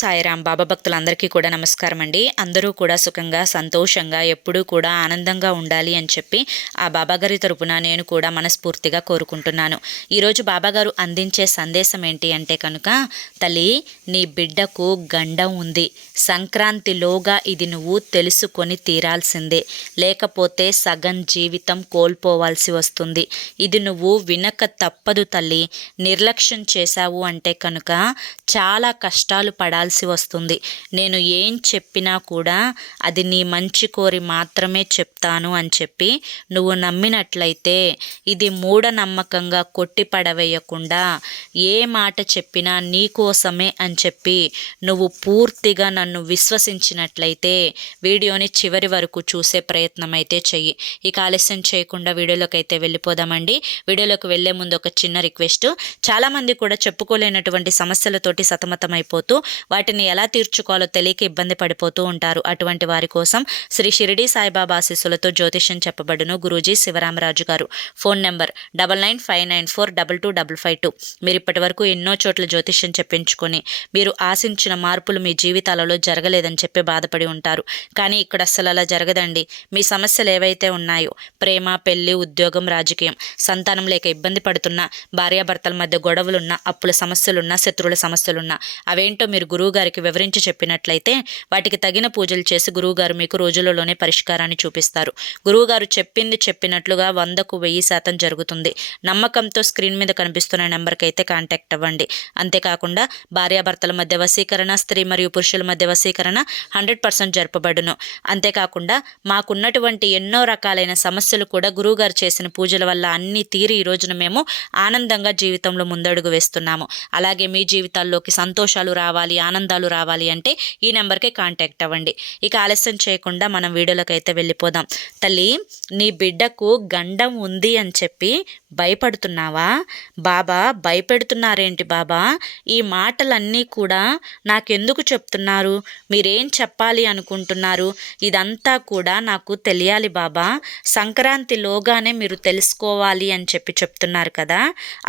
సాయిరాం. బాబా భక్తులందరికీ కూడా నమస్కారం అండి. అందరూ కూడా సుఖంగా సంతోషంగా ఎప్పుడూ కూడా ఆనందంగా ఉండాలి అని చెప్పి ఆ బాబాగారి తరపున నేను కూడా మనస్ఫూర్తిగా కోరుకుంటున్నాను. ఈరోజు బాబాగారు అందించే సందేశం ఏంటి అంటే కనుక, తల్లి నీ బిడ్డకు గండం ఉంది, సంక్రాంతిలోగా ఇది నువ్వు తెలుసుకొని తీరాల్సిందే, లేకపోతే సగం జీవితం కోల్పోవాల్సి వస్తుంది. ఇది నువ్వు వినక తప్పదు తల్లి. నిర్లక్ష్యం చేశావు అంటే కనుక చాలా కష్టాలు పడాల్సి వస్తుంది. నేను ఏం చెప్పినా కూడా అది నీ మంచి కోరి మాత్రమే చెప్తాను అని చెప్పి నువ్వు నమ్మినట్లయితే, ఇది మూఢనమ్మకంగా కొట్టి పడవేయకుండా ఏ మాట చెప్పినా నీ కోసమే అని చెప్పి నువ్వు పూర్తిగా నన్ను విశ్వసించినట్లయితే వీడియోని చివరి వరకు చూసే ప్రయత్నం అయితే చెయ్యి. ఇక ఆలస్యం చేయకుండా వీడియోలోకి అయితే వెళ్ళిపోదామండి. వీడియోలోకి వెళ్ళే ముందు ఒక చిన్న రిక్వెస్ట్. చాలామంది కూడా చెప్పుకోలేనటువంటి సమస్యలతోటి సతమతమైపోతూ వాటిని ఎలా తీర్చుకోవాలో తెలియక ఇబ్బంది పడిపోతూ ఉంటారు. అటువంటి వారి కోసం శ్రీ షిరిడి సాయిబాబా ఆశీస్సులతో జ్యోతిష్యం చెప్పబడును గురూజీ శివరామరాజు గారు. Phone number 995994225552. మీరు ఇప్పటి వరకు ఎన్నో చోట్ల జ్యోతిష్యం చెప్పించుకొని మీరు ఆశించిన మార్పులు మీ జీవితాలలో జరగలేదని చెప్పి బాధపడి ఉంటారు. కానీ ఇక్కడ అస్సలు అలా జరగదండి. మీ సమస్యలు ఏవైతే ఉన్నాయో, ప్రేమ, పెళ్లి, ఉద్యోగం, రాజకీయం, సంతానం లేక ఇబ్బంది పడుతున్నా, భార్యాభర్తల మధ్య గొడవలున్నా, అప్పుల సమస్యలున్నా, శత్రువుల సమస్యలున్నా, అవేంటో మీరు గురువుగారికి వివరించి చెప్పినట్లయితే వాటికి తగిన పూజలు చేసి గురువుగారు మీకు రోజులలోనే పరిష్కారాన్ని చూపిస్తారు. గురువుగారు చెప్పింది చెప్పినట్లుగా 100కు 1000% జరుగుతుంది. నమ్మకంతో స్క్రీన్ మీద కనిపిస్తున్న నెంబర్కి అయితే కాంటాక్ట్ అవ్వండి. అంతేకాకుండా భార్యాభర్తల మధ్య వశీకరణ, స్త్రీ మరియు పురుషుల మధ్య వశీకరణ 100% జరపబడును. అంతేకాకుండా మాకున్నటువంటి ఎన్నో రకాలైన సమస్యలు కూడా గురువుగారు చేసిన పూజల వల్ల అన్నీ తీరి ఈ రోజున మేము ఆనందంగా జీవితంలో ముందడుగు వేస్తున్నాము. అలాగే మీ జీవితాల్లోకి సంతోషాలు రావాలి, ఆనందాలు రావాలి అంటే ఈ నెంబర్కి కాంటాక్ట్ అవ్వండి. ఇక ఆలస్యం చేయకుండా మనం వీడియోలోకి అయితే వెళ్ళిపోదాం. తల్లి, నీ బిడ్డకు గండం ఉంది అని చెప్పి భయపడుతున్నావా? బాబా భయపెడుతున్నారేంటి బాబా? ఈ మాటలన్నీ కూడా నాకెందుకు చెప్తున్నారు? మీరేం చెప్పాలి అనుకుంటున్నారు? ఇదంతా కూడా నాకు తెలియాలి బాబా. సంక్రాంతిలోగానే మీరు తెలుసుకోవాలి అని చెప్పి చెప్తున్నారు కదా.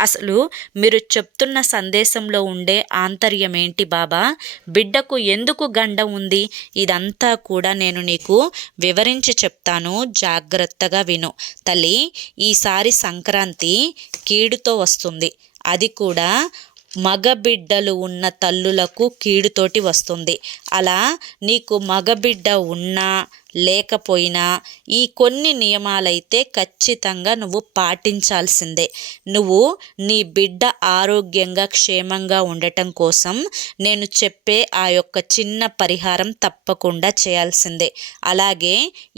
అసలు మీరు చెప్తున్న సందేశంలో ఉండే ఆంతర్యం ఏంటి బాబా? బిడ్డకు ఎందుకు గండం ఉంది? ఇదంతా కూడా నేను నీకు వివరించి చెప్తాను, జాగ్రత్తగా విను. తల్లి, ఈసారి సంక్రాంతి కీడుతో వస్తుంది. అది కూడా మగబిడ్డలు ఉన్న తల్లులకు కీడుతోటి వస్తుంది. అలా నీకు మగబిడ్డ ఉన్నా లేకపోయినా ఈ కొన్ని నియమాలైతే ఖచ్చితంగా నువ్వు పాటించాల్సిందే. నువ్వు నీ బిడ్డ ఆరోగ్యంగా క్షేమంగా ఉండటం కోసం నేను చెప్పే ఆ యొక్క చిన్న పరిహారం తప్పకుండా చేయాల్సిందే. అలాగే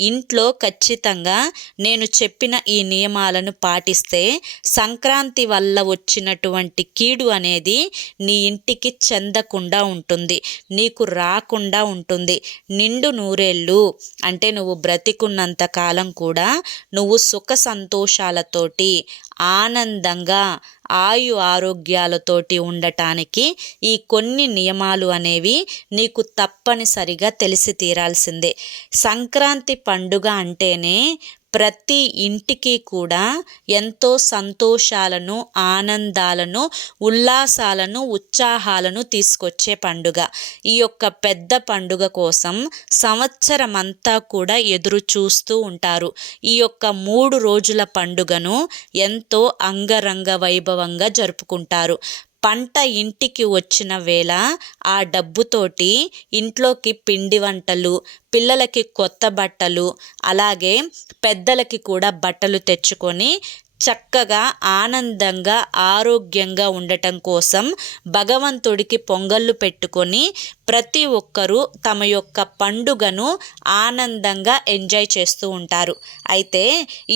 ఇంట్లో ఖచ్చితంగా నేను చెప్పిన ఈ నియమాలను పాటిస్తే సంక్రాంతి వల్ల వచ్చినటువంటి కీడు అనేది నీ ఇంటికి చెందకుండా ఉంటుంది, నీకు రాకుండా ఉంటుంది. నిండు నూరేళ్ళు అంటే నువ్వు బ్రతికున్నంత కాలం కూడా నువ్వు సుఖ సంతోషాలతోటి ఆనందంగా ఆరోగ్యాలతోటి ఉండటానికి ఈ కొన్ని నియమాలు అనేవి నీకు తప్పనిసరిగా తెలిసి తీరాల్సిందే. సంక్రాంతి పండుగ అంటేనే ప్రతి ఇంటికి కూడా ఎంతో సంతోషాలను, ఆనందాలను, ఉల్లాసాలను, ఉత్సాహాలను తీసుకొచ్చే పండుగ. ఈ యొక్క పెద్ద పండుగ కోసం సంవత్సరం అంతా కూడా ఎదురు చూస్తూ ఉంటారు. ఈ యొక్క 3 రోజుల పండుగను ఎంతో అంగరంగ వైభవంగా జరుపుకుంటారు. పంట ఇంటికి వచ్చిన వేళ ఆ డబ్బుతోటి ఇంట్లోకి పిండి వంటలు, పిల్లలకి కొత్త బట్టలు, అలాగే పెద్దలకి కూడా బట్టలు తెచ్చుకొని చక్కగా ఆనందంగా ఆరోగ్యంగా ఉండటం కోసం భగవంతుడికి పొంగళ్ళు పెట్టుకొని ప్రతి ఒక్కరూ తమ యొక్క పండుగను ఆనందంగా ఎంజాయ్ చేస్తూ ఉంటారు. అయితే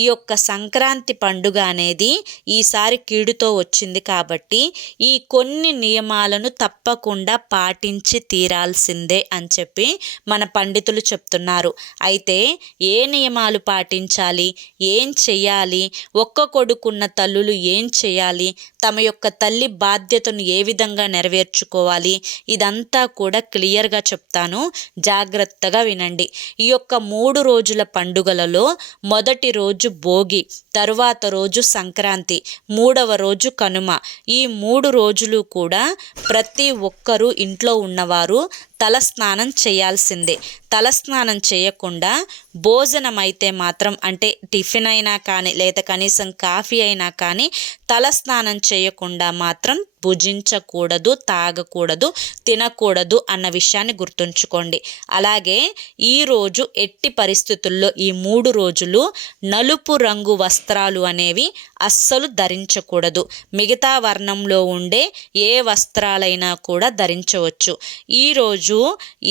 ఈ యొక్క సంక్రాంతి పండుగ అనేది ఈసారి కీడుతో వచ్చింది కాబట్టి ఈ కొన్ని నియమాలను తప్పకుండా పాటించి తీరాల్సిందే అని చెప్పి మన పండితులు చెప్తున్నారు. అయితే ఏ నియమాలు పాటించాలి, ఏం చెయ్యాలి, ఒక్క కొడుకున్న తల్లులు ఏం చేయాలి, తమ యొక్క తల్లి బాధ్యతను ఏ విధంగా నెరవేర్చుకోవాలి, ఇదంతా కూడా క్లియర్గా చెప్తాను, జాగ్రత్తగా వినండి. ఈ యొక్క 3 రోజుల పండుగలలో మొదటి రోజు భోగి, తరువాత రోజు సంక్రాంతి, మూడవ రోజు కనుమ. ఈ 3 రోజులు కూడా ప్రతి ఒక్కరూ ఇంట్లో ఉన్నవారు తలస్నానం చేయాల్సిందే. తలస్నానం చేయకుండా భోజనం అయితే మాత్రం, అంటే టిఫిన్ అయినా కానీ లేదా కనీసం కాఫీ అయినా కానీ తలస్నానం చేయకుండా మాత్రం భుజించకూడదు, తాగకూడదు, తినకూడదు అన్న విషయాన్ని గుర్తుంచుకోండి. అలాగే ఈరోజు ఎట్టి పరిస్థితుల్లో ఈ 3 రోజులు నలుపు రంగు వస్త్రాలు అనేవి అస్సలు ధరించకూడదు. మిగతా వర్ణంలో ఉండే ఏ వస్త్రాలైనా కూడా ధరించవచ్చు. ఈరోజు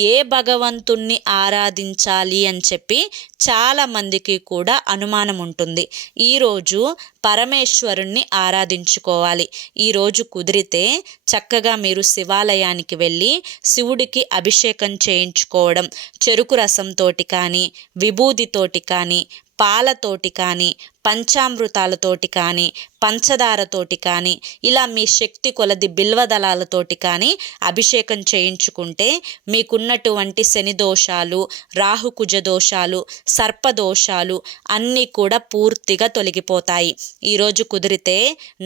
ఏ భగవంతుణ్ణి ఆరాధించాలి అని చెప్పి చాలామందికి కూడా అనుమానం ఉంటుంది. ఈరోజు పరమేశ్వరుణ్ణి ఆరాధించుకోవాలి. ఈరోజు కుదిరితే చక్కగా మీరు శివాలయానికి వెళ్ళి శివుడికి అభిషేకం చేయించుకోవడం, చెరుకు రసంతోటి కానీ, విభూదితోటి కానీ, పాలతోటి కానీ, పంచామృతాలతోటి కానీ, పంచదారతోటి కానీ, ఇలా మీ శక్తి కొలది బిల్వదళాలతోటి కానీ అభిషేకం చేయించుకుంటే మీకున్నటువంటి శని దోషాలు, రాహుకుజ దోషాలు, సర్పదోషాలు అన్నీ కూడా పూర్తిగా తొలగిపోతాయి. ఈరోజు కుదిరితే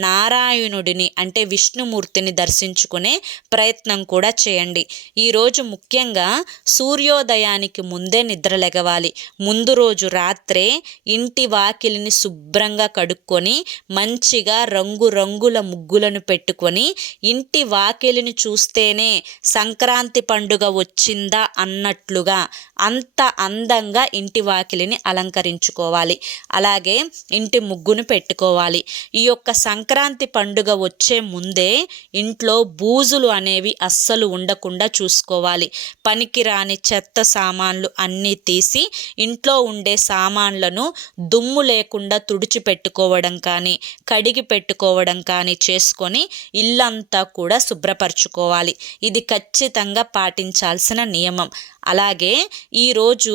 నారాయణుడిని అంటే విష్ణుమూర్తిని దర్శించుకునే ప్రయత్నం కూడా చేయండి. ఈరోజు ముఖ్యంగా సూర్యోదయానికి ముందే నిద్రలెగవాలి. ముందు రోజు రాత్రే ఇంటి వాకిలిని శుభ్రంగా కడుక్కొని మంచిగా రంగురంగుల ముగ్గులను పెట్టుకొని ఇంటి వాకిలిని చూస్తేనే సంక్రాంతి పండుగ వచ్చిందా అన్నట్లుగా అంత అందంగా ఇంటి వాకిలిని అలంకరించుకోవాలి. అలాగే ఇంటి ముగ్గును పెట్టుకోవాలి. ఈ యొక్క సంక్రాంతి పండుగ వచ్చే ముందే ఇంట్లో బూజులు అనేవి అస్సలు ఉండకుండా చూసుకోవాలి. పనికిరాని చెత్త సామాన్లు అన్నీ తీసి ఇంట్లో ఉండే సామాన్లను దుమ్ము లేకుండా తుడిచిపెట్టుకోవడం కానీ, కడిగి పెట్టుకోవడం కానీ చేసుకొని ఇల్లంతా కూడా శుభ్రపరచుకోవాలి. ఇది ఖచ్చితంగా పాటించాల్సిన నియమం. అలాగే ఈరోజు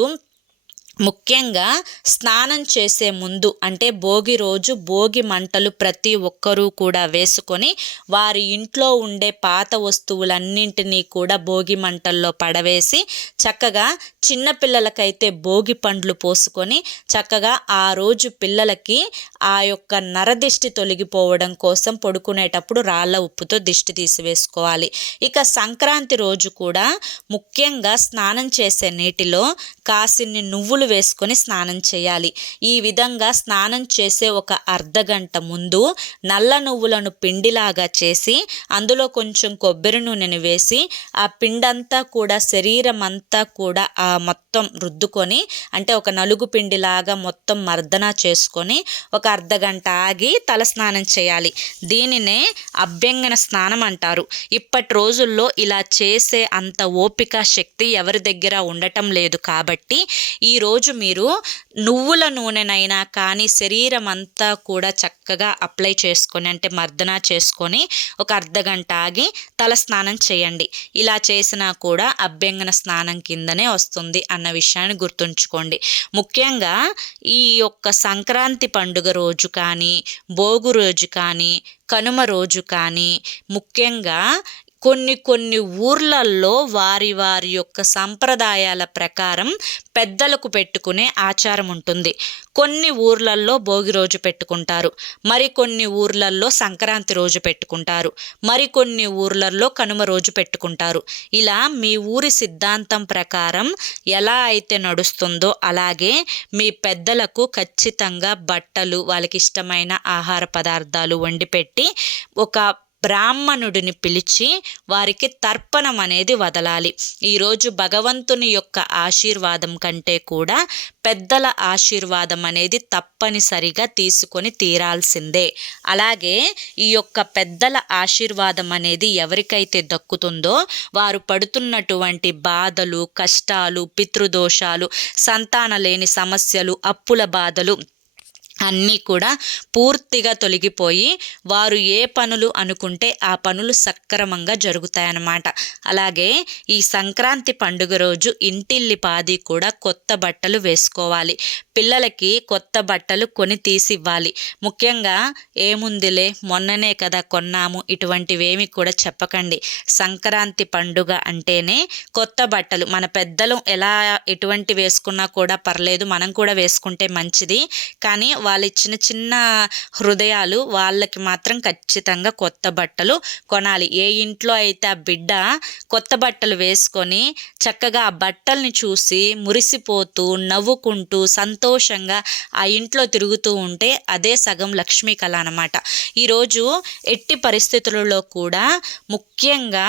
ముఖ్యంగా స్నానం చేసే ముందు, అంటే భోగి రోజు భోగి మంటలు ప్రతి ఒక్కరూ కూడా వేసుకొని వారి ఇంట్లో ఉండే పాత వస్తువులన్నింటినీ కూడా భోగి మంటల్లో పడవేసి చక్కగా చిన్నపిల్లలకైతే భోగి పండ్లు పోసుకొని చక్కగా ఆ రోజు పిల్లలకి ఆ యొక్క నరదిష్టి తొలగిపోవడం కోసం పడుకునేటప్పుడు రాళ్ళ ఉప్పుతో దిష్టి తీసివేసుకోవాలి. ఇక సంక్రాంతి రోజు కూడా ముఖ్యంగా స్నానం చేసే నీటిలో కాసిన్ని నువ్వులు వేసుకొని స్నానం చేయాలి. ఈ విధంగా స్నానం చేసే ఒక అర్ధగంట ముందు నల్ల నువ్వులను పిండిలాగా చేసి అందులో కొంచెం కొబ్బరి నూనెను వేసి ఆ పిండంతా కూడా శరీరం అంతా కూడా ఆ మొత్తం రుద్దుకొని, అంటే ఒక నలుగు పిండిలాగా మొత్తం మర్దన చేసుకొని ఒక అర్ధగంట ఆగి తల స్నానం చేయాలి. దీనినే అభ్యంగన స్నానం అంటారు. ఇప్పటి రోజుల్లో ఇలా చేసే అంత ఓపిక శక్తి ఎవరి దగ్గర ఉండటం లేదు కాబట్టి ఈరోజు మీరు నువ్వుల నూనెనైనా కానీ శరీరం అంతా కూడా చక్కగా అప్లై చేసుకొని, అంటే మర్దన చేసుకొని ఒక అర్ధగంట ఆగి తల స్నానం చేయండి. ఇలా చేసినా కూడా అభ్యంగన స్నానం కిందనే వస్తుంది అన్న విషయాన్ని గుర్తుంచుకోండి. ముఖ్యంగా ఈ యొక్క సంక్రాంతి పండుగ రోజు కానీ, భోగి రోజు కానీ, కనుమ రోజు కానీ ముఖ్యంగా కొన్ని ఊర్లల్లో వారి యొక్క సంప్రదాయాల ప్రకారం పెద్దలకు పెట్టుకునే ఆచారం ఉంటుంది. కొన్ని ఊర్లల్లో భోగి రోజు పెట్టుకుంటారు, మరికొన్ని ఊర్లల్లో సంక్రాంతి రోజు పెట్టుకుంటారు, మరికొన్ని ఊర్లల్లో కనుమ రోజు పెట్టుకుంటారు. ఇలా మీ ఊరి సిద్ధాంతం ప్రకారం ఎలా అయితే నడుస్తుందో అలాగే మీ పెద్దలకు ఖచ్చితంగా బట్టలు, వాళ్ళకి ఇష్టమైన ఆహార పదార్థాలు వండిపెట్టి ఒక బ్రాహ్మణుడిని పిలిచి వారికి తర్పణం అనేది వదలాలి. ఈరోజు భగవంతుని యొక్క ఆశీర్వాదం కంటే కూడా పెద్దల ఆశీర్వాదం అనేది తప్పనిసరిగా తీసుకొని తీరాల్సిందే. అలాగే ఈ యొక్క పెద్దల ఆశీర్వాదం అనేది ఎవరికైతే దక్కుతుందో వారు పడుతున్నటువంటి బాధలు, కష్టాలు, పితృదోషాలు, సంతాన లేని సమస్యలు, అప్పుల బాధలు అన్నీ కూడా పూర్తిగా తొలగిపోయి వారు ఏ పనులు అనుకుంటే ఆ పనులు సక్రమంగా జరుగుతాయన్నమాట. అలాగే ఈ సంక్రాంతి పండుగ రోజు ఇంటిల్లి పాది కూడా కొత్త బట్టలు వేసుకోవాలి. పిల్లలకి కొత్త బట్టలు కొని తీసివ్వాలి. ముఖ్యంగా ఏముందిలే మొన్ననే కదా కొన్నాము ఇటువంటివేమి కూడా చెప్పకండి. సంక్రాంతి పండుగ అంటేనే కొత్త బట్టలు. మన పెద్దలు ఎలా ఎటువంటి వేసుకున్నా కూడా పర్లేదు, మనం కూడా వేసుకుంటే మంచిది. కానీ వాళ్ళు ఇచ్చిన చిన్న హృదయాలు వాళ్ళకి మాత్రం ఖచ్చితంగా కొత్త బట్టలు కొనాలి. ఏ ఇంట్లో అయితే ఆ బిడ్డ కొత్త బట్టలు వేసుకొని చక్కగా ఆ బట్టల్ని చూసి మురిసిపోతూ నవ్వుకుంటూ సంతోషంగా ఆ ఇంట్లో తిరుగుతూ ఉంటే అదే సగం లక్ష్మీ కళ అన్నమాట. ఈరోజు ఎట్టి పరిస్థితులలో కూడా ముఖ్యంగా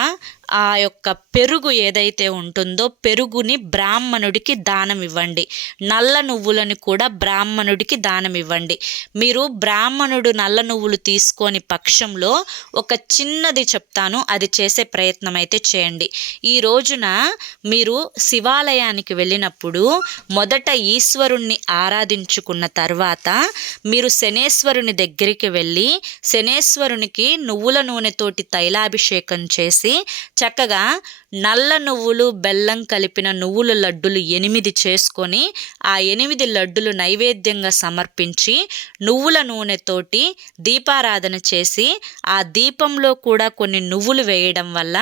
ఆ యొక్క పెరుగు ఏదైతే ఉంటుందో పెరుగుని బ్రాహ్మణుడికి దానం ఇవ్వండి. నల్ల నువ్వులను కూడా బ్రాహ్మణుడికి దానం ఇవ్వండి. మీరు బ్రాహ్మణుడు నల్ల నువ్వులు తీసుకొని పక్షంలో ఒక చిన్నది చెప్తాను, అది చేసే ప్రయత్నం అయితే చేయండి. ఈ రోజున మీరు శివాలయానికి వెళ్ళినప్పుడు మొదట ఈశ్వరుణ్ణి ఆరాధించుకున్న తర్వాత మీరు శనేశ్వరుని దగ్గరికి వెళ్ళి శనేశ్వరునికి నువ్వుల నూనెతోటి తైలాభిషేకం చేసి చక్కగా నల్ల నువ్వులు బెల్లం కలిపిన నువ్వుల లడ్డులు 8 చేసుకొని ఆ 8 లడ్డులు నైవేద్యంగా సమర్పించి నువ్వుల నూనెతోటి దీపారాధన చేసి ఆ దీపంలో కూడా కొన్ని నువ్వులు వేయడం వల్ల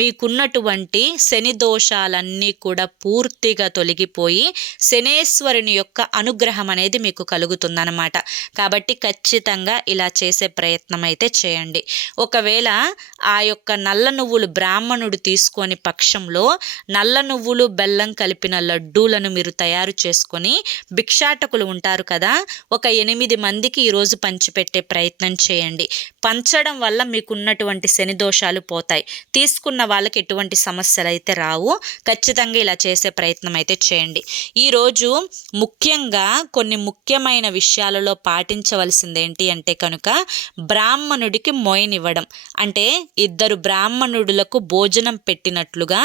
మీకున్నటువంటి శని దోషాలన్నీ కూడా పూర్తిగా తొలగిపోయి శనేశ్వరుని యొక్క అనుగ్రహం అనేది మీకు కలుగుతుందన్నమాట. కాబట్టి ఖచ్చితంగా ఇలా చేసే ప్రయత్నం అయితే చేయండి. ఒకవేళ ఆ యొక్క నల్ల నువ్వులు బ్రాహ్మణుడు తీసుకొని పక్షంలో నల్ల నువ్వులు బెల్లం కలిపిన లడ్డూలను మీరు తయారు చేసుకొని భిక్షాటకులు ఉంటారు కదా, ఒక 8 మందికి ఈరోజు పంచిపెట్టే ప్రయత్నం చేయండి. పంచడం వల్ల మీకున్నటువంటి శని దోషాలు పోతాయి. తీసుకున్న వాళ్ళకి ఎటువంటి సమస్యలు అయితే రావు. ఖచ్చితంగా ఇలా చేసే ప్రయత్నం అయితే చేయండి. ఈరోజు ముఖ్యంగా కొన్ని ముఖ్యమైన విషయాలలో పాటించవలసింది ఏంటి అంటే కనుక బ్రాహ్మణుడికి మోయనివ్వడం. అంటే 2 బ్రాహ్మణుడులకు భోజనం పెట్టినట్లుగా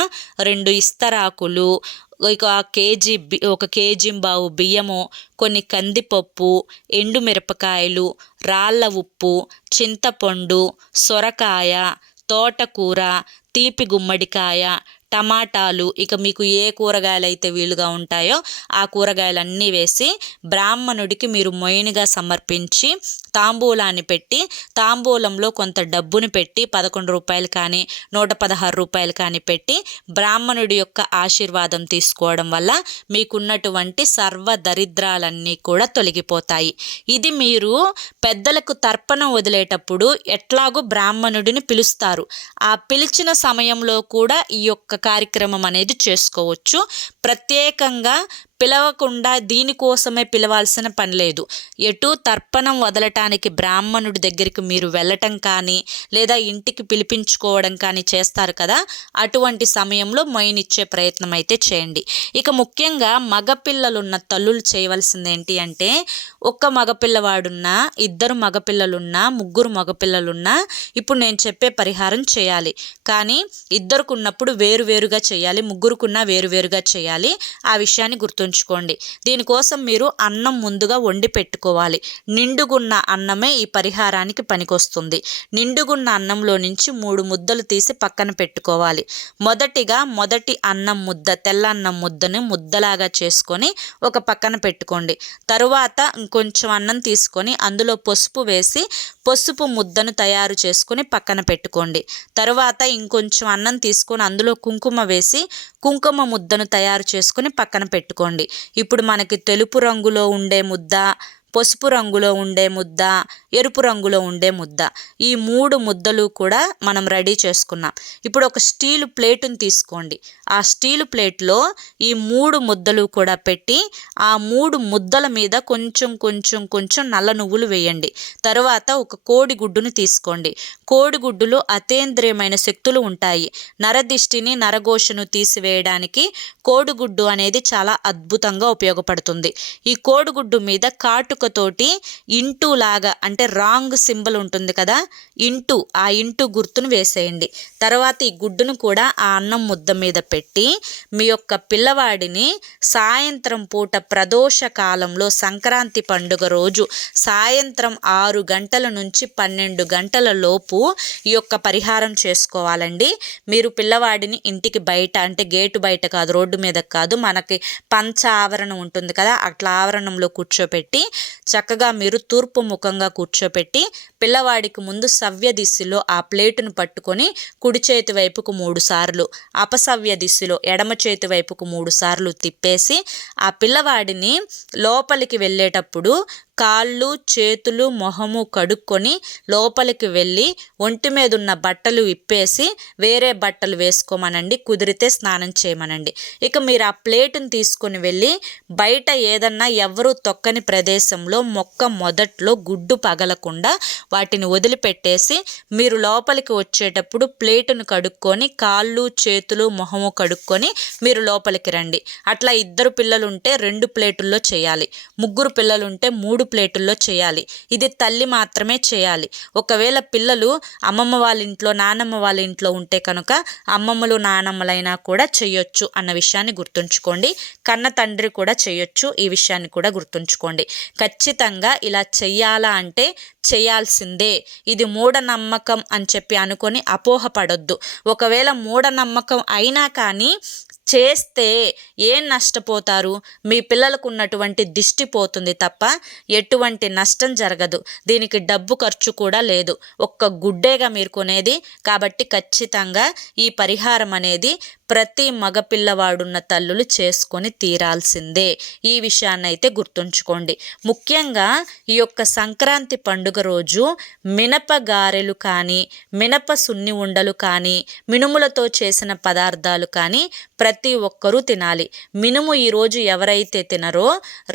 2 ఇస్తరాకులు, ఒక కేజీంబావు బియ్యము, కొన్ని కందిపప్పు, ఎండుమిరపకాయలు, రాళ్ళ ఉప్పు, చింతపండు, సొరకాయ, తోటకూర, తీపి గుమ్మడికాయ, టమాటాలు, ఇక మీకు ఏ కూరగాయలు అయితే వీలుగా ఉంటాయో ఆ కూరగాయలన్నీ వేసి బ్రాహ్మణుడికి మీరు మొయినిగా సమర్పించి తాంబూలాన్ని పెట్టి తాంబూలంలో కొంత డబ్బుని పెట్టి 11 రూపాయలు కానీ 116 రూపాయలు కానీ పెట్టి బ్రాహ్మణుడి యొక్క ఆశీర్వాదం తీసుకోవడం వల్ల మీకున్నటువంటి సర్వ దరిద్రాలన్నీ కూడా తొలగిపోతాయి. ఇది మీరు పెద్దలకు తర్పణం వదిలేటప్పుడు ఎట్లాగో బ్రాహ్మణుడిని పిలుస్తారు. ఆ పిలిచిన సమయంలో కూడా ఈ యొక్క కార్యక్రమం అనేది చేసుకోవచ్చు. ప్రత్యేకంగా పిలవకుండా దీనికోసమే పిలవాల్సిన పని లేదు. ఎటు తర్పణం వదలటానికి బ్రాహ్మణుడి దగ్గరికి మీరు వెళ్ళటం కానీ లేదా ఇంటికి పిలిపించుకోవడం కానీ చేస్తారు కదా, అటువంటి సమయంలో మొయినిచ్చే ప్రయత్నం అయితే చేయండి. ఇక ముఖ్యంగా మగపిల్లలున్న తల్లులు చేయవలసింది ఏంటి అంటే, ఒక్క మగపిల్లవాడున్నా 2 మగపిల్లలున్నా 3 మగపిల్లలున్నా ఇప్పుడు నేను చెప్పే పరిహారం చేయాలి. కానీ 2కు ఉన్నప్పుడు వేరువేరుగా చేయాలి, 3కున్నా వేరువేరుగా చేయాలి. ఆ విషయాన్ని గుర్తుంచుకోండి. దీనికోసం మీరు అన్నం ముందుగా వండి పెట్టుకోవాలి. నిండుగున్న అన్నమే ఈ పరిహారానికి పనికొస్తుంది. నిండుగున్న అన్నంలో నుంచి 3 ముద్దలు తీసి పక్కన పెట్టుకోవాలి. మొదటి అన్నం ముద్ద, తెల్ల అన్నం ముద్దను ముద్దలాగా చేసుకొని ఒక పక్కన పెట్టుకోండి. తరువాత ఇంకొంచెం అన్నం తీసుకొని అందులో పసుపు వేసి పసుపు ముద్దను తయారు చేసుకొని పక్కన పెట్టుకోండి. తరువాత ఇంకొంచెం అన్నం తీసుకొని అందులో కుంకుమ వేసి కుంకుమ ముద్దను తయారు చేసుకొని పక్కన పెట్టుకోండి. ఇప్పుడు మనకి తెలుపు రంగులో ఉండే ముద్ద, పసుపు రంగులో ఉండే ముద్ద, ఎరుపు రంగులో ఉండే ముద్ద, ఈ 3 ముద్దలు కూడా మనం రెడీ చేసుకున్నాం. ఇప్పుడు ఒక స్టీలు ప్లేటుని తీసుకోండి. ఆ స్టీలు ప్లేట్లో ఈ 3 ముద్దలు కూడా పెట్టి ఆ 3 ముద్దల మీద కొంచెం కొంచెం కొంచెం నల్ల నువ్వులు వేయండి. తర్వాత ఒక కోడిగుడ్డుని తీసుకోండి. కోడిగుడ్డులో అతీంద్రియమైన శక్తులు ఉంటాయి. నరదిష్టిని నరఘోషను తీసివేయడానికి కోడిగుడ్డు అనేది చాలా అద్భుతంగా ఉపయోగపడుతుంది. ఈ కోడిగుడ్డు మీద కాటుక గోరుముద్దతోటి ఇంటూ లాగా అంటే రాంగ్ సింబల్ ఉంటుంది కదా, ఆ ఇంటూ గుర్తును వేసేయండి. తర్వాత ఈ గుడ్డును కూడా ఆ అన్నం ముద్ద మీద పెట్టి మీ యొక్క పిల్లవాడిని సాయంత్రం పూట ప్రదోష కాలంలో సంక్రాంతి పండుగ రోజు సాయంత్రం 6 గంటల నుంచి 12 గంటల లోపు ఈ యొక్క పరిహారం చేసుకోవాలండి. మీరు పిల్లవాడిని ఇంటికి బయట అంటే గేటు బయట కాదు, రోడ్డు మీద కాదు, మనకి పంచ ఆవరణం ఉంటుంది కదా, అట్లా ఆవరణంలో కూర్చోపెట్టి చక్కగా మీరు తూర్పు ముఖంగా కూర్చోపెట్టి పిల్లవాడికి ముందు సవ్య దిశలో ఆ ప్లేటును పట్టుకొని కుడి చేతి వైపుకు 3 సార్లు, అపసవ్య దిశలో ఎడమ చేతి వైపుకు 3 సార్లు తిప్పేసి ఆ పిల్లవాడిని లోపలికి వెళ్ళేటప్పుడు కాళ్ళు చేతులు మొహము కడుక్కొని లోపలికి వెళ్ళి ఒంటి మీద ఉన్న బట్టలు విప్పేసి వేరే బట్టలు వేసుకోమనండి, కుదిరితే స్నానం చేయమనండి. ఇక మీరు ఆ ప్లేటును తీసుకొని వెళ్ళి బయట ఏదన్నా ఎవరు తొక్కని ప్రదేశంలో మొదట్లో గుడ్డు పగలకుండా వాటిని వదిలిపెట్టేసి మీరు లోపలికి వచ్చేటప్పుడు ప్లేటును కడుక్కొని కాళ్ళు చేతులు మొహము కడుక్కొని మీరు లోపలికి రండి. అట్లా 2 పిల్లలు ఉంటే 2 ప్లేటుల్లో చేయాలి, 3 పిల్లలు ఉంటే 3 ప్లేటుల్లో చేయాలి. ఇది తల్లి మాత్రమే చేయాలి. ఒకవేళ పిల్లలు అమ్మమ్మ వాళ్ళ ఇంట్లో నానమ్మ వాళ్ళ ఇంట్లో ఉంటే కనుక అమ్మమ్మలు నానమ్మలైనా కూడా చేయొచ్చు అన్న విషయాన్ని గుర్తుంచుకోండి. కన్న తండ్రి కూడా చేయొచ్చు, ఈ విషయాన్ని కూడా గుర్తుంచుకోండి. ఖచ్చితంగా ఇలా చెయ్యాలా అంటే చేయాల్సిందే. ఇది మూఢనమ్మకం అని చెప్పి అనుకొని అపోహపడొద్దు. ఒకవేళ మూఢనమ్మకం అయినా కానీ చేస్తే ఏం నష్టపోతారు? మీ పిల్లలకు ఉన్నటువంటి దిష్టి పోతుంది తప్ప ఎటువంటి నష్టం జరగదు. దీనికి డబ్బు ఖర్చు కూడా లేదు, ఒక్క గుడ్డేగా మీరు కొనేది. కాబట్టి ఖచ్చితంగా ఈ పరిహారం అనేది ప్రతి మగపిల్లవాడున్న తల్లులు చేసుకొని తీరాల్సిందే. ఈ విషయాన్ని అయితే గుర్తుంచుకోండి. ముఖ్యంగా ఈ యొక్క సంక్రాంతి పండుగ రోజు మినప గారెలు కానీ మినప సున్ని ఉండలు కానీ మినుములతో చేసిన పదార్థాలు కానీ ప్రతి ఒక్కరూ తినాలి. మినుము ఈరోజు ఎవరైతే తినరో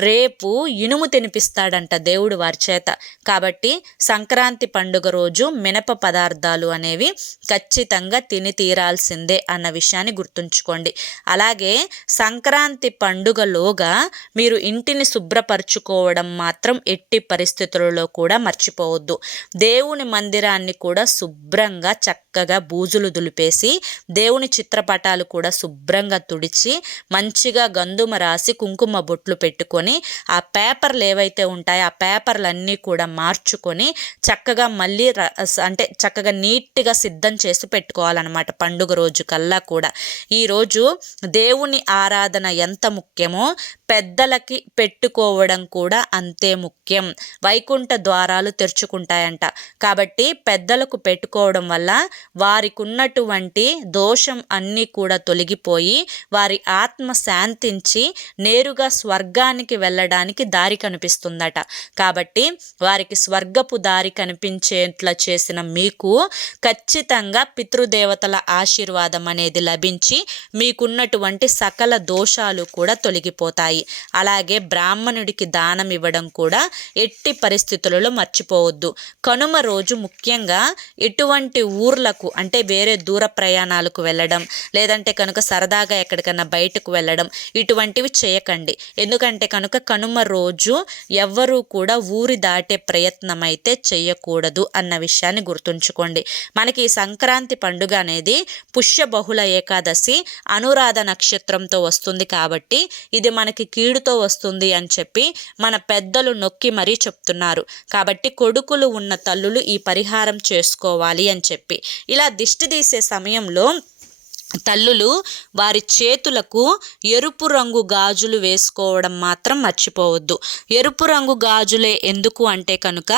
రేపు ఇనుము తినిపిస్తాడంట దేవుడు వారి చేత. కాబట్టి సంక్రాంతి పండుగ రోజు మినప పదార్థాలు అనేవి ఖచ్చితంగా తిని తీరాల్సిందే అన్న విషయాన్ని గుర్తుంచుకోండి. అలాగే సంక్రాంతి పండుగలోగా మీరు ఇంటిని శుభ్రపరచుకోవడం మాత్రం ఎట్టి పరిస్థితులలో కూడా మర్చిపోవద్దు. దేవుని మందిరాన్ని కూడా శుభ్రంగా చక్కగా బూజులు దులిపేసి దేవుని చిత్రపటాలు కూడా శుభ్రంగా తుడిచి మంచిగా గంధుమ రాసి కుంకుమ బొట్లు పెట్టుకొని ఆ పేపర్లు ఏవైతే ఉంటాయో ఆ పేపర్లన్నీ కూడా మార్చుకొని చక్కగా మళ్ళీ అంటే చక్కగా నీట్గా సిద్ధం చేసి పెట్టుకోవాలన్నమాట. పండుగ రోజు కల్లా కూడా ఈరోజు దేవుని ఆరాధన ఎంత ముఖ్యమో పెద్దలకి పెట్టుకోవడం కూడా అంతే ముఖ్యం. వైకుంఠ ద్వారాలు తెరుచుకుంటాయంట. కాబట్టి పెద్దలకు పెట్టుకోవడం వల్ల వారికి ఉన్నటువంటి దోషం అన్నీ కూడా తొలగిపోయి వారి ఆత్మ శాంతించి నేరుగా స్వర్గానికి వెళ్ళడానికి దారి కనిపిస్తుందట. కాబట్టి వారికి స్వర్గపు దారి కనిపించేట్లా చేసిన మీకు ఖచ్చితంగా పితృదేవతల ఆశీర్వాదం అనేది లభించి మీకున్నటువంటి సకల దోషాలు కూడా తొలగిపోతాయి. అలాగే బ్రాహ్మణుడికి దానం ఇవ్వడం కూడా ఎట్టి పరిస్థితులలో మర్చిపోవద్దు. కనుమ రోజు ముఖ్యంగా ఎటువంటి ఊర్లకు అంటే వేరే దూర ప్రయాణాలకు వెళ్ళడం లేదంటే కనుక సరదాగా ఎక్కడికన్నా బయటకు వెళ్ళడం ఇటువంటివి చేయకండి. ఎందుకంటే కనుక కనుమ రోజు ఎవ్వరూ కూడా ఊరి దాటే ప్రయత్నం అయితే చేయకూడదు అన్న విషయాన్ని గుర్తుంచుకోండి. మనకి ఈ సంక్రాంతి పండుగ అనేది పుష్య బహుళ ఏకాదశి అనురాధ నక్షత్రంతో వస్తుంది. కాబట్టి ఇది మనకి కీడుతో వస్తుంది అని చెప్పి మన పెద్దలు నొక్కి మరీ చెప్తున్నారు. కాబట్టి కొడుకులు ఉన్న తల్లులు ఈ పరిహారం చేసుకోవాలి అని చెప్పి ఇలా దిష్టి తీసే సమయంలో తల్లులు వారి చేతులకు ఎరుపు రంగు గాజులు వేసుకోవడం మాత్రం మర్చిపోవద్దు. ఎరుపు రంగు గాజులే ఎందుకు అంటే కనుక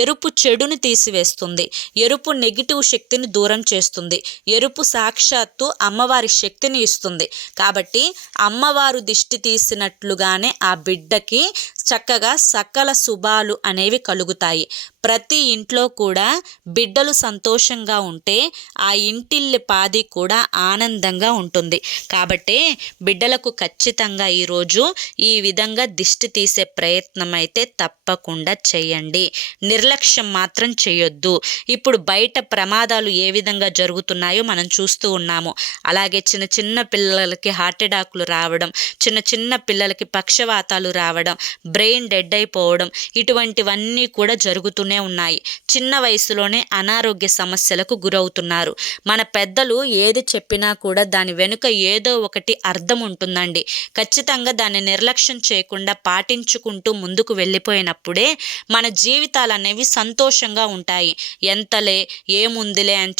ఎరుపు చెడుని తీసివేస్తుంది, ఎరుపు నెగిటివ్ శక్తిని దూరం చేస్తుంది, ఎరుపు సాక్షాత్తు అమ్మవారి శక్తిని ఇస్తుంది. కాబట్టి అమ్మవారు దిష్టి తీసినట్లుగానే ఆ బిడ్డకి చక్కగా సకల శుభాలు అనేవి కలుగుతాయి. ప్రతి ఇంట్లో కూడా బిడ్డలు సంతోషంగా ఉంటే ఆ ఇంటిల్లి పాది కూడా ఆనందంగా ఉంటుంది. కాబట్టి బిడ్డలకు ఖచ్చితంగా ఈరోజు ఈ విధంగా దిష్టి తీసే ప్రయత్నం అయితే తప్పకుండా చేయండి. నిర్లక్ష్యం మాత్రం చేయొద్దు. ఇప్పుడు బయట ప్రమాదాలు ఏ విధంగా జరుగుతున్నాయో మనం చూస్తూ ఉన్నాము. అలాగే చిన్న చిన్న పిల్లలకి హార్ట్ అటాక్లు రావడం, చిన్న చిన్న పిల్లలకి పక్షవాతాలు రావడం, బ్రెయిన్ డెడ్ అయిపోవడం, ఇటువంటివన్నీ కూడా జరుగుతూనే ఉన్నాయి. చిన్న వయసులోనే అనారోగ్య సమస్యలకు గురవుతున్నారు. మన పెద్దలు ఏది చెప్పినా కూడా దాని వెనుక ఏదో ఒకటి అర్థం ఉంటుందండి. ఖచ్చితంగా దాన్ని నిర్లక్ష్యం చేయకుండా పాటించుకుంటూ ముందుకు వెళ్ళిపోయినప్పుడే మన జీవితాలు అనేవి సంతోషంగా ఉంటాయి. ఎంతలే ఏముందిలే అని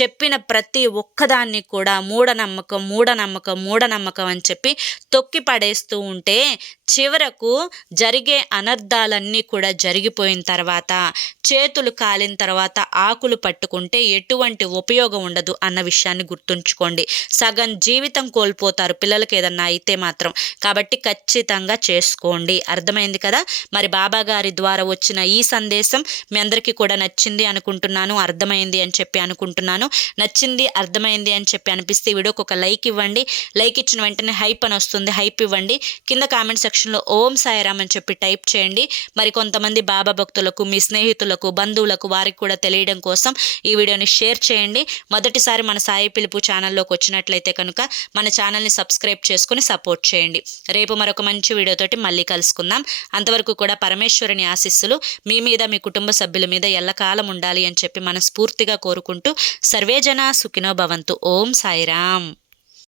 చెప్పిన ప్రతి ఒక్కదాన్ని కూడా మూఢనమ్మకం మూఢనమ్మకం మూఢనమ్మకం అని చెప్పి తొక్కి పడేస్తూ ఉంటే చివరకు జరిగే అనర్థాలన్నీ కూడా జరిగిపోయిన తర్వాత, చేతులు కాలిన తర్వాత ఆకులు పట్టుకుంటే ఎటువంటి ఉపయోగం ఉండదు అన్న విషయాన్ని గుర్తుంచుకోండి. సగం జీవితం కోల్పోతారు పిల్లలకి ఏదన్నా అయితే మాత్రం. కాబట్టి ఖచ్చితంగా చేసుకోండి. అర్థమైంది కదా? మరి బాబా గారి ద్వారా వచ్చిన ఈ సందేశం మీ అందరికీ కూడా నచ్చింది అనుకుంటున్నాను, అర్థమైంది అని చెప్పి అనుకుంటున్నాను. నచ్చింది, అర్థమైంది అని చెప్పి అనిపిస్తే ఈ వీడియోకి ఒక లైక్ ఇవ్వండి. లైక్ ఇచ్చిన వెంటనే హైప్ అని వస్తుంది, హైప్ ఇవ్వండి. కింద కామెంట్ సెక్షన్లో ఓం సాయిరామ్ అని చెప్పి టైప్ చేయండి. మరి కొంతమంది బాబా భక్తులకు, మీ స్నేహితులకు, బంధువులకు, వారికి కూడా తెలియడం కోసం ఈ వీడియోని షేర్ చేయండి. మొదటిసారి మన సాయి పిలుపు ఛానల్లోకి వచ్చినట్లయితే కనుక మన ఛానల్ని సబ్స్క్రైబ్ చేసుకుని సపోర్ట్ చేయండి. రేపు మరొక మంచి వీడియోతోటి మళ్ళీ కలుసుకుందాం. అంతవరకు కూడా పరమేశ్వరుని ఆశీస్సులు మీ మీద, మీ కుటుంబ సభ్యుల మీద ఎల్లకాలం ఉండాలి అని చెప్పి మనస్ఫూర్తిగా కోరుకుంటూ సర్వే జనా సుఖినో భవంతు. ఓం సాయిరామ్.